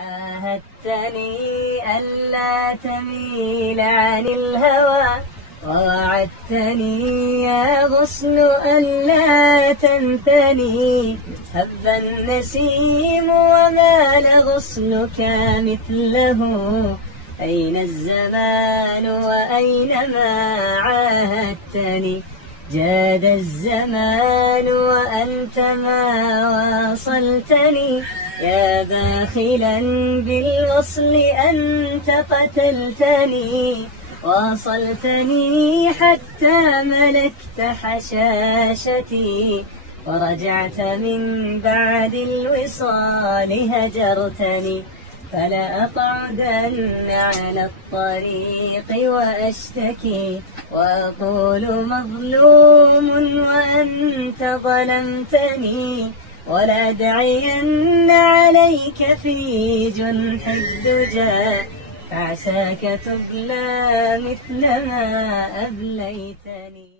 عاهدتني ألا تميل عن الهوى، ووعدتني يا غصن ألا تنثني. هب النسيم ومال غصنك مثله، أين الزمان وأين ما عاهدتني؟ جاد الزمان وأنت ما واصلتني، يا باخلا بالوصل أنت قتلتني. واصلتني حتى ملكت حشاشتي، ورجعت من بعد الوصال هجرتني. فلا أقعدن على الطريق وأشتكي، وأقول مظلوم وأنت ظلمتني. ولا أدعين عليك في جنح الدجى، فعساك تبلى مثل ما أبليتني.